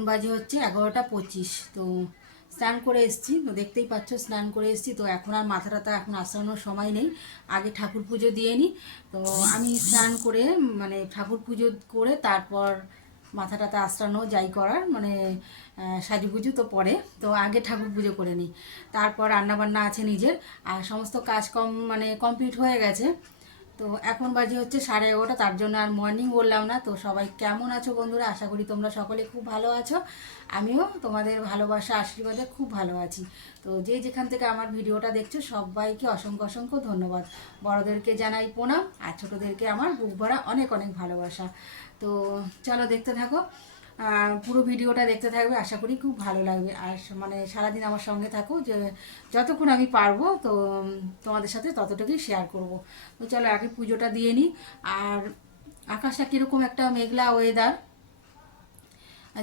এখন বাজে হচ্ছে 11টা 25। তো স্নান করে এসেছি, তো দেখতেই পাচ্ছ স্নান করে এসেছি। তো এখন আর মাথাটা এখন আসানোর সময় নেই, আগে ঠাকুর পুজো দিয়ে নিই। তো আমি স্নান করে মানে ঠাকুর পুজো করে তারপর মাথাটাতে আশ্রানো যাই করার মানে সাজুগুজু তো পরে, তো আগে ঠাকুর পুজো করে নিই, তারপর রান্নাবান্না আছে নিজের, আর সমস্ত কাজ মানে কমপ্লিট হয়ে গেছে। তো এখন বাজে হচ্ছে 11:30, তার জন্য আর মর্নিং বললাম না। তো সবাই কেমন আছো বন্ধুরা? আশা করি তোমরা সকলে খুব ভালো আছো। আমিও তোমাদের ভালোবাসা আশীর্বাদে খুব ভালো আছি। তো যে যেখান থেকে আমার ভিডিওটা দেখছো সবাইকে অসংখ্য অসংখ্য ধন্যবাদ। বড়োদেরকে জানাই প্রণাম, আর ছোটোদেরকে আমার বুক ভরা অনেক অনেক ভালোবাসা। তো চলো দেখতে থাকো, পুরো ভিডিওটা দেখতে থাকবে, আশা করি খুব ভালো লাগবে। আর মানে সারাদিন আমার সঙ্গে থাকো, যে যতক্ষণ আমি পারবো তো তোমাদের সাথে ততটুকুই শেয়ার করব। তো চলো আগে পুজোটা দিয়ে নিই। আর আকাশটা কীরকম একটা মেঘলা ওয়েদার,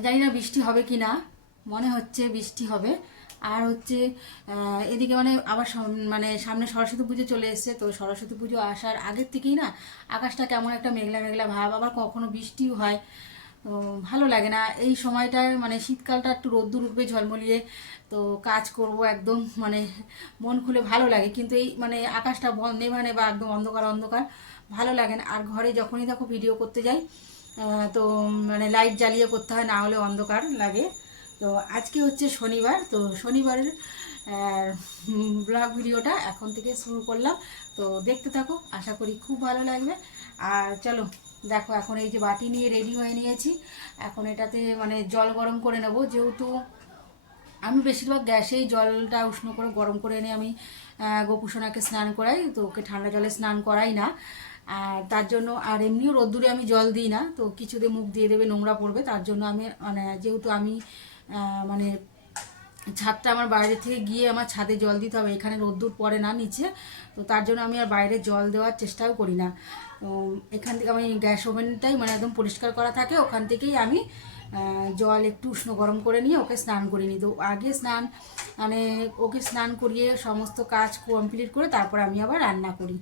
জানি না বৃষ্টি হবে কি না, মনে হচ্ছে বৃষ্টি হবে। আর হচ্ছে এদিকে মানে আবার মানে সামনে সরস্বতী পুজো চলে এসছে। তো সরস্বতী পুজো আসার আগের থেকেই না আকাশটা কেমন একটা মেঘলা মেঘলা ভাব, আবার কখনো বৃষ্টিও হয়। তো ভালো লাগে না এই সময়টায়, মানে শীতকালটা একটু রোদ্দুর উঠবে ঝলমলিয়ে, তো কাজ করব একদম মানে মন খুলে ভালো লাগে। কিন্তু এই মানে আকাশটা নেভানে বা একদম অন্ধকার অন্ধকার ভালো লাগে না। আর ঘরে যখনই দেখো ভিডিও করতে যাই তো মানে লাইট জ্বালিয়ে করতে হয়, না হলে অন্ধকার লাগে। তো আজকে হচ্ছে শনিবার, তো শনিবারের ব্লগ ভিডিওটা এখন থেকে শুরু করলাম। তো দেখতে থাকো, আশা করি খুব ভালো লাগবে। আর চলো দেখো, এখন এই যে বাটি নিয়ে রেডি হয়ে নিয়েছি। এখন এটাতে মানে জল গরম করে নেব, যেহেতু আমি বেশিরভাগ গ্যাসেই জলটা উষ্ণ করে গরম করে এনে আমি গোপুসোনাকে স্নান করাই, তো ওকে ঠান্ডা জলে স্নান করাই না। আর তার জন্য আর এমনিও রোদ্দুরে আমি জল দিই না, তো কিছুতে মুখ দিয়ে দেবে, নোংরা পড়বে, তার জন্য আমি মানে যেহেতু আমি মানে ছাদটা আমার বাইরে থেকে গিয়ে আমার ছাদে জল দিতে হবে, এখানে রোদ্দুর পড়ে না নিচে, তো তার জন্য আমি আর বাইরে জল দেওয়ার চেষ্টাও করি না। তো এখান থেকে আমি গ্যাস ওভেনটাই মানে একদম পরিষ্কার করা থাকে, ওখান থেকেই আমি জল একটু উষ্ণ গরম করে নিয়ে ওকে স্নান করে নিই। তো আগে স্নান মানে ওকে স্নান করিয়ে সমস্ত কাজ কমপ্লিট করে তারপর আমি আবার রান্না করি।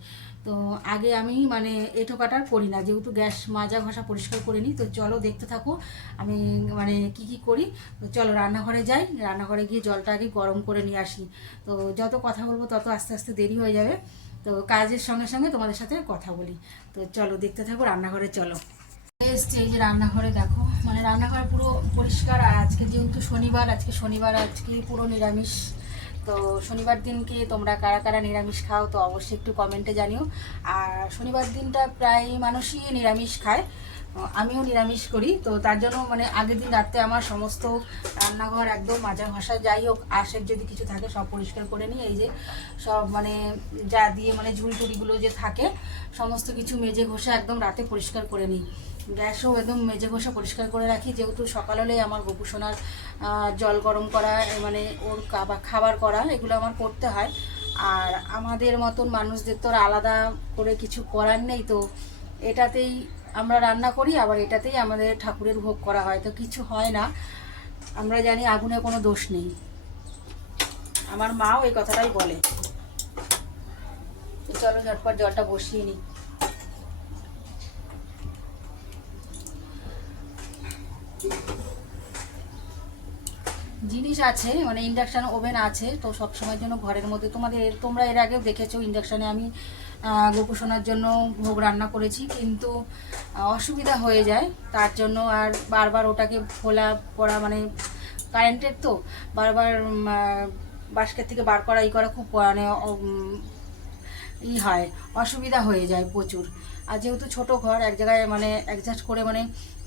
তো আগে আমি মানে এঁটো কাটার করি না, যেহেতু গ্যাস মাজা ঘষা পরিষ্কার করে নিই। তো চলো দেখতে থাকো আমি মানে কি করি। তো চলো রান্নাঘরে যাই, রান্নাঘরে গিয়ে জলটা আগে গরম করে নিয়ে আসি। তো যত কথা বলবো তত আস্তে আস্তে দেরি হয়ে যাবে, তো কাজের সঙ্গে সঙ্গে তোমাদের সাথে কথা বলি। তো চলো দেখতে থাকো, রান্নাঘরে চলো। এসছি এই যে রান্নাঘরে, দেখো মানে রান্নাঘর পুরো পরিষ্কার। আর আজকে যেহেতু শনিবার, আজকে পুরো নিরামিষ। তো শনিবার দিনকে তোমরা কারা কারা নিরামিষ খাও তো অবশ্যই একটু কমেন্টে জানিও। আর শনিবার দিনটা প্রায় মানুষই নিরামিষ খায়, আমিও নিরামিষ করি। তো তার জন্য মানে আগের দিন রাত্রে আমার সমস্ত রান্নাঘর একদম মাজা ঘষা যাই হোক, আশের যদি কিছু থাকে সব পরিষ্কার করে নিই। এই যে সব মানে যা দিয়ে মানে ঝুড়ি টুড়িগুলো যে থাকে সমস্ত কিছু মেজে ঘষে একদম রাতে পরিষ্কার করে নিই। গ্যাসও একদম মেজে ঘষে পরিষ্কার করে রাখি, যেহেতু সকাল হলেই আমার গোপুসোনার জল গরম করা মানে ওর খাবার করা এগুলো আমার করতে হয়। আর আমাদের মতন মানুষদের তো আলাদা করে কিছু করার নেই, তো এটাতেই আমরা রান্না করি, আবার এটাতেই আমাদের ঠাকুরের ভোগ করা হয়। তো কিছু হয় না, আমরা জানি আগুনে কোনো দোষ নেই, আমার মাও এই কথাটাই বলে। তো চলো ঝটপট জলটা বসিয়ে নিই। জিনিস আছে মানে ইন্ডাকশান ওভেন আছে, তো সব সময়ের জন্য ঘরের মধ্যে তোমরা এর আগেও দেখেছো ইন্ডাকশানে আমি গোপুসোনার জন্য ভোগ রান্না করেছি, কিন্তু অসুবিধা হয়ে যায়, তার জন্য আর বারবার ওটাকে খোলা পড়া মানে কারেন্টের তো বারবার বাস্কেট থেকে বার করা করা খুব মানে হয়, অসুবিধা হয়ে যায় প্রচুর। আর যেহেতু ছোট ঘর, এক জায়গায় মানে অ্যাডজাস্ট করে মানে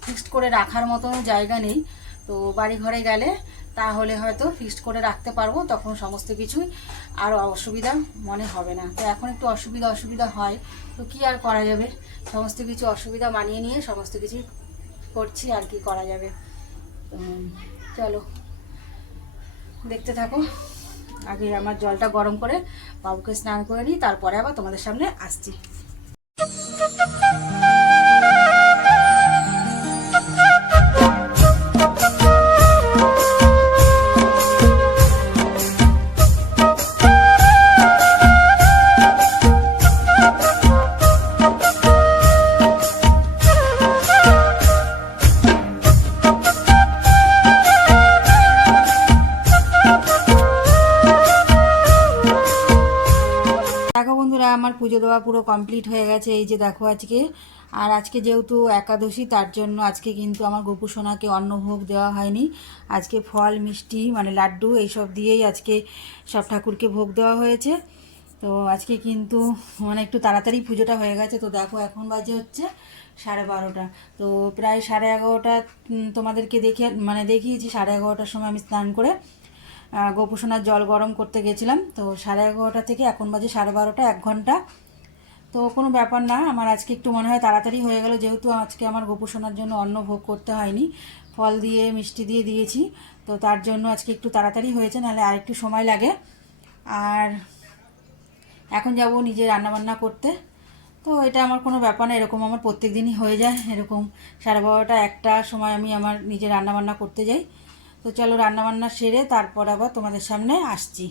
ফিক্সড করে রাখার মতো জায়গা নেই, তো বাড়ি ঘরে গেলে তাহলে হয়তো ফিক্সড করে রাখতে পারবো, তখন সমস্ত কিছুই আর অসুবিধা মনে হবে না। তো এখন একটু অসুবিধা হয়, তো কি আর করা যাবে, সমস্ত কিছু অসুবিধা মানিয়ে নিয়ে সমস্ত কিছুই করছি, আর কি করা যাবে। চলো দেখতে থাকো, আগে আমার জলটা গরম করে বাবুকে স্নান করে নিই, তারপরে আবার তোমাদের সামনে আসছি। দাওয়া পুরো কমপ্লিট হয়ে গেছে, এই যে দেখো আজকে। আর আজকে যেহেতু একাদশী, তার জন্য আজকে কিন্তু আমার গোপু সোনাকে অন্নভোগ দেওয়া হয়নি। আজকে ফল মিষ্টি মানে লাড্ডু এইসব দিয়েই আজকে সব ঠাকুরকে ভোগ দেওয়া হয়েছে। তো আজকে কিন্তু মানে একটু তাড়াতাড়ি পুজোটা হয়ে গেছে। তো দেখো এখন বাজে হচ্ছে 12:30। তো প্রায় 11:30 তোমাদেরকে দেখিয়েছি। 11:30টার সময় আমি স্নান করে গোপুসোনার জল গরম করতে গেছিলাম। তো 11:30 থেকে এখন বাজে 12:30, 1 ঘন্টা। তো কোনো ব্যাপার না, আমার আজকে একটু মনে হয় তাড়াতাড়ি হয়ে গেল, যেহেতু আজকে আমার গোপুসোনার জন্য অন্ন ভোগ করতে হয়নি, ফল দিয়ে মিষ্টি দিয়ে দিয়েছি। তো তার জন্য আজকে একটু তাড়াতাড়ি হয়েছে, নাহলে আর একটু সময় লাগে। আর এখন যাব নিজে রান্নাবান্না করতে। তো এটা আমার কোনো ব্যাপার না, এরকম আমার প্রত্যেক দিনই হয়ে যায়। এরকম 12:30, 1টার সময় আমি আমার নিজে রান্নাবান্না করতে যাই। তো চলো রান্নাবান্না সেরে তারপর আবার তোমাদের সামনে আসছি।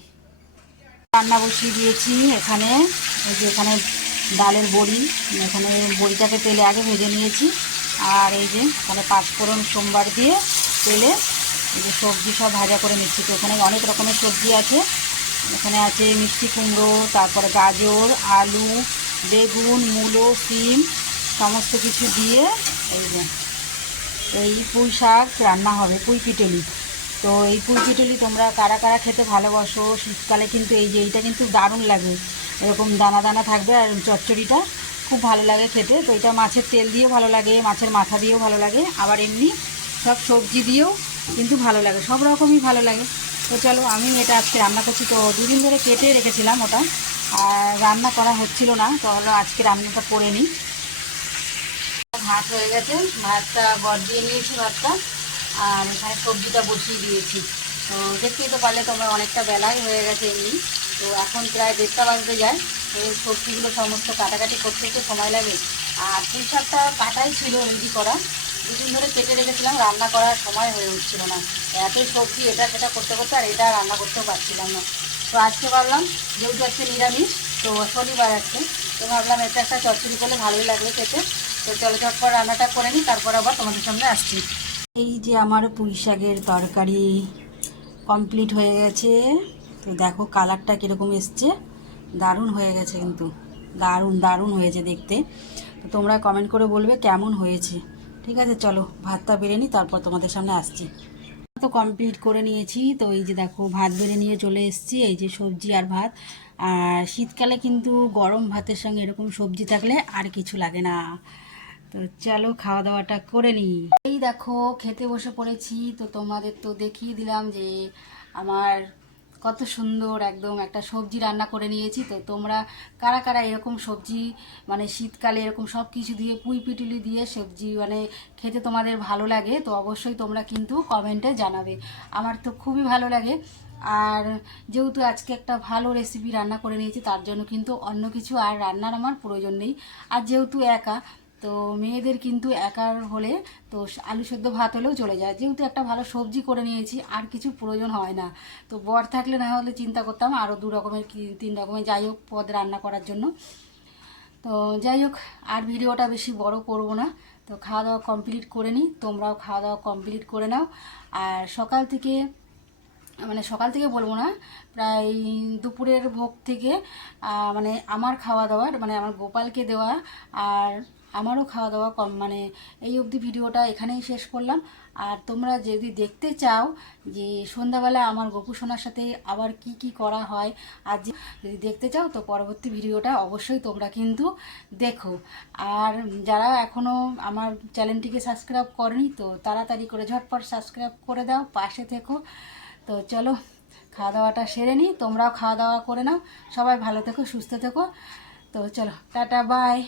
রান্না বসিয়ে দিয়েছি এখানে। এই যে এখানে ডালের বড়ি, এখানে বড়িটাকে তেলে আগে ভেজে নিয়েছি। আর এই যে এখানে পাঁচফোড়ন সোমবার দিয়ে তেলে এই যে সবজি সব ভাজা করে নিচ্ছি। তো এখানে অনেক রকমের সবজি আছে। এখানে আছে মিষ্টি কুমড়ো, তারপরে গাজর, আলু, বেগুন, মূলো, শিম সমস্ত কিছু দিয়ে এই যে এই পুঁই শাক রান্না হবে, পুঁই পিটুলি। তো এই পুঁই পিটুলি তোমরা কারা কারা খেতে ভালোবাসো শীতকালে, কিন্তু এই যে এইটা কিন্তু দারুণ লাগে, এরকম দানা দানা থাকবে। আর চচ্চড়িটা খুব ভালো লাগে খেতে। তো এটা মাছের তেল দিয়েও ভালো লাগে, মাছের মাথা দিয়েও ভালো লাগে, আবার এমনি সব সবজি দিয়েও কিন্তু ভালো লাগে, সব রকমই ভালো লাগে। তো চলো আমি এটা আজকে রান্না করছি। তো 2 দিন ধরে কেটে রেখেছিলাম ওটা, আর রান্না করা হচ্ছিল না, তো হলো আজকে রান্নাটা করে নিই। ভাত হয়ে গেছে, ভাতটা গড় দিয়ে নিয়েছি ভাতটা, আর এখানে সবজিটা বসিয়ে দিয়েছি। তো দেখতেই তো পারলে তোমরা অনেকটা বেলাই হয়ে গেছে এমনি। তো এখন প্রায় 1:30 বাজতে যায়। তো এই সবজিগুলো সমস্ত কাটাকাটি করতে একটু সময় লাগে। আর পুঁই শাকটা কাটাই ছিল রেডি করা, 2 দিন ধরে কেটে রেখেছিলাম, রান্না করার সময় হয়ে উঠছিল না। এত সবজি এটা সেটা করতে করতে আর এটা রান্না করতেও পারছিলাম না। তো আজকে ভাবলাম যেহেতু আজকে নিরামিষ, তো শনিবার আছে, তো ভাবলাম এটা একটা চচ্চড়ি করলে ভালোই লাগবে খেতে। তো চলো চটপট রান্নাটা করে নিই, তারপর আবার তোমাদের সামনে আসছি। এই যে আমার পুঁই শাকের তরকারি কমপ্লিট হয়ে গেছে। তো দেখো কালারটা কীরকম এসছে, দারুণ হয়ে গেছে, কিন্তু দারুণ দারুণ হয়েছে দেখতে। তো তোমরা কমেন্ট করে বলবে কেমন হয়েছে। ঠিক আছে, চলো ভাতটা বেড়ে নিই, তারপর তোমাদের সামনে আসছি। তো কমপ্লিট করে নিয়েছি। তো এই যে দেখো ভাত বেড়ে নিয়ে চলে এসেছি, এই যে সবজি আর ভাত। আর শীতকালে কিন্তু গরম ভাতের সঙ্গে এরকম সবজি থাকলে আর কিছু লাগে না। তো চলো খাওয়া দাওয়াটা করে নিই। এই দেখো খেতে বসে পড়েছি। তো তোমাদের তো দেখিয়ে দিলাম যে আমার কত সুন্দর একদম একটা সবজি রান্না করে নিয়েছি। তো তোমরা কারা কারা এরকম সবজি মানে শীতকালে এরকম সব কিছু দিয়ে পুঁই পিটুলি দিয়ে সবজি মানে খেতে তোমাদের ভালো লাগে, তো অবশ্যই তোমরা কিন্তু কমেন্টে জানাবে। আমার তো খুবই ভালো লাগে। আর যেহেতু আজকে একটা ভালো রেসিপি রান্না করে নিয়েছি, তার জন্য কিন্তু অন্য কিছু আর রান্নার আমার প্রয়োজন নেই। আর যেহেতু একা, তো মেয়েদের কিন্তু একার হলে তো আলু সেদ্ধ ভাত হলেও চলে যায়, যেহেতু একটা ভালো সবজি করে নিয়েছি আর কিছু প্রয়োজন হয় না। তো বর থাকলে না হলে চিন্তা করতাম আরও 2 রকমের কি 3 রকমের যাই হোক পদ রান্না করার জন্য। তো যাই হোক, আর ভিডিওটা বেশি বড় করব না। তো খাওয়া দাওয়া কমপ্লিট করে নিই, তোমরাও খাওয়া দাওয়া কমপ্লিট করে নাও। আর সকাল থেকে বলবো না, প্রায় দুপুরের ভোগ থেকে মানে আমার খাওয়া দাওয়ার মানে আমার গোপালকে দেওয়া আর আমারও খাওয়া দাওয়া কম মানে এই অবধি ভিডিওটা এখানেই শেষ করলাম। আর তোমরা যদি দেখতে চাও যে সন্ধ্যাবেলা আমার গোপু সোনার সাথে আবার কি কি করা হয়, আর যদি দেখতে চাও তো পরবর্তী ভিডিওটা অবশ্যই তোমরা কিন্তু দেখো। আর যারা এখনও আমার চ্যানেলটিকে সাবস্ক্রাইব করেনি, তো তাড়াতাড়ি করে ঝটপট সাবস্ক্রাইব করে দাও, পাশে থেকো। তো চলো খাওয়া দাওয়াটা সেরে নিই, তোমরাও খাওয়া দাওয়া করে নাও। সবাই ভালো থেকো, সুস্থ থেকো। তো চলো টাটা, বাই।